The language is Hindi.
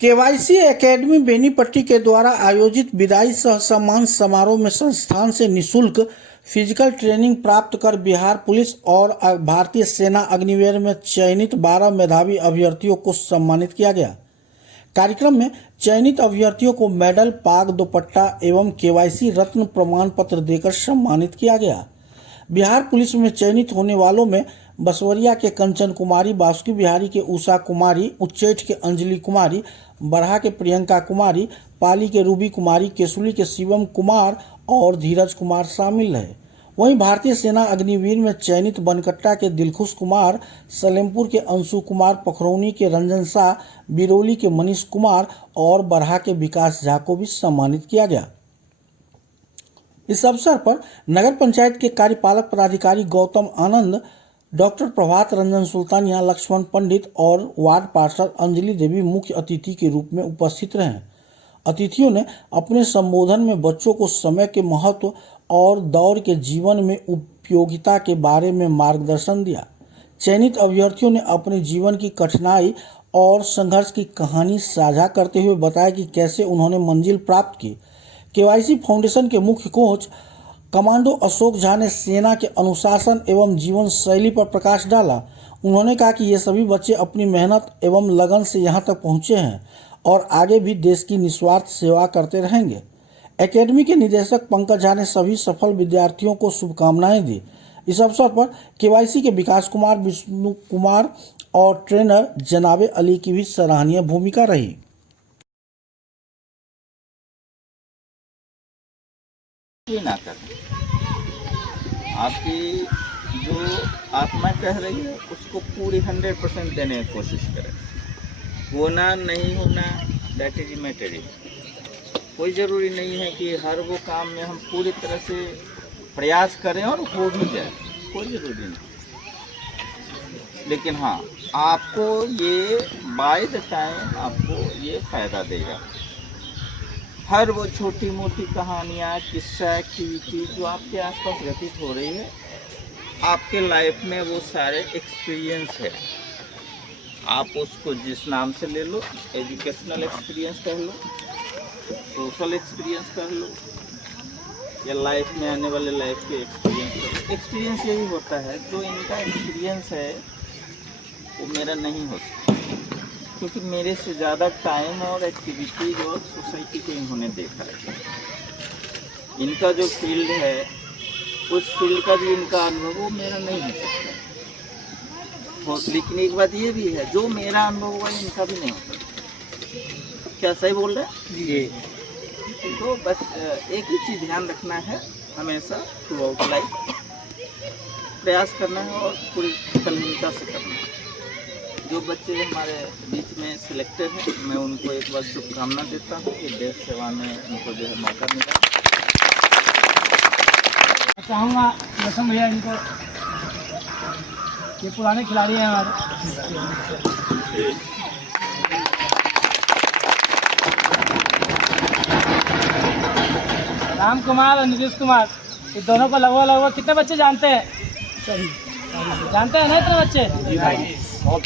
केवाईसी एकेडमी बेनीपट्टी के द्वारा आयोजित विदाई सह सम्मान समारोह में संस्थान से निःशुल्क फिजिकल ट्रेनिंग प्राप्त कर बिहार पुलिस और भारतीय सेना अग्निवीर में चयनित 12 मेधावी अभ्यर्थियों को सम्मानित किया गया। कार्यक्रम में चयनित अभ्यर्थियों को मेडल, पाग, दुपट्टा एवं केवाईसी रत्न प्रमाण पत्र देकर सम्मानित किया गया। बिहार पुलिस में चयनित होने वालों में बसवरिया के कंचन कुमारी, बासुकी बिहारी के उषा कुमारी, उच्चैठ के अंजलि कुमारी, बरहा के प्रियंका कुमारी, पाली के रूबी कुमारी, केसुली के शिवम कुमार और धीरज कुमार शामिल है। वहीं भारतीय सेना अग्निवीर में चयनित बनकट्टा के दिलखुश कुमार, सलेमपुर के अंशु कुमार, पखरौनी के रंजन शाह, बिरौली के मनीष कुमार और बरहा के विकास झा को भी सम्मानित किया गया। इस अवसर पर नगर पंचायत के कार्यपालक पदाधिकारी गौतम आनंद, डॉक्टर प्रभात रंजन सुल्तानिया, लक्ष्मण पंडित और वार्ड पार्षद अंजलि देवी मुख्य अतिथि के रूप में उपस्थित रहे। अतिथियों ने अपने संबोधन में बच्चों को समय के महत्व और दौर के जीवन में उपयोगिता के बारे में मार्गदर्शन दिया। चयनित अभ्यर्थियों ने अपने जीवन की कठिनाई और संघर्ष की कहानी साझा करते हुए बताया कि कैसे उन्होंने मंजिल प्राप्त की। केवाईसी फाउंडेशन के मुख्य कोच कमांडो अशोक झा ने सेना के अनुशासन एवं जीवन शैली पर प्रकाश डाला। उन्होंने कहा कि ये सभी बच्चे अपनी मेहनत एवं लगन से यहाँ तक पहुँचे हैं और आगे भी देश की निस्वार्थ सेवा करते रहेंगे। एकेडमी के निदेशक पंकज झा ने सभी सफल विद्यार्थियों को शुभकामनाएं दी। इस अवसर पर केवाईसी के विकास कुमार, विष्णु कुमार और ट्रेनर जनाबे अली की भी सराहनीय भूमिका रही। ना करें, आपकी जो आत्मा कह रही है उसको पूरी 100% देने की कोशिश करें। होना नहीं होना दैट इज मैटर। कोई ज़रूरी नहीं है कि हर वो काम में हम पूरी तरह से प्रयास करें और हो भी जाए, कोई ज़रूरी नहीं। लेकिन हाँ, आपको ये बाय द टाइम आपको ये फ़ायदा देगा। हर वो छोटी मोटी कहानियाँ, किस्सा, एक्टिविटी जो आपके आसपास घटित हो रही है, आपके लाइफ में वो सारे एक्सपीरियंस है। आप उसको जिस नाम से ले लो, एजुकेशनल एक्सपीरियंस कह लो, सोशल एक्सपीरियंस कर लो, या लाइफ में आने वाले लाइफ के एक्सपीरियंस कर लो। एक्सपीरियंस यही होता है, जो इनका एक्सपीरियंस है वो मेरा नहीं हो सकता, क्योंकि मेरे से ज़्यादा टाइम और एक्टिविटी जो सोसाइटी को इन्होंने देखा है। इनका जो फील्ड है उस फील्ड का भी इनका अनुभव वो मेरा नहीं हो सकता। लेकिन एक बात ये भी है, जो मेरा अनुभव हुआ इनका भी नहीं हो सकता। क्या सही बोल रहे हैं जी? तो बस एक ही चीज़ ध्यान रखना है, हमेशा थ्रू आउट लाइफ प्रयास करना है और पूरी तल्लीनता से करना है। जो बच्चे हमारे बीच में सिलेक्टेड हैं, मैं उनको एक बार शुभकामना देता हूँ कि देश सेवा में उनको जो है मौका मिला। चाहूँगा लक्ष्मण भैया, इनको ये पुराने खिलाड़ी हैं हमारे। राम कुमार और नीतीश कुमार, ये दोनों को लगभग कितने बच्चे जानते हैं? सही जानते हैं ना इतने बच्चे? जी भाई, बहुत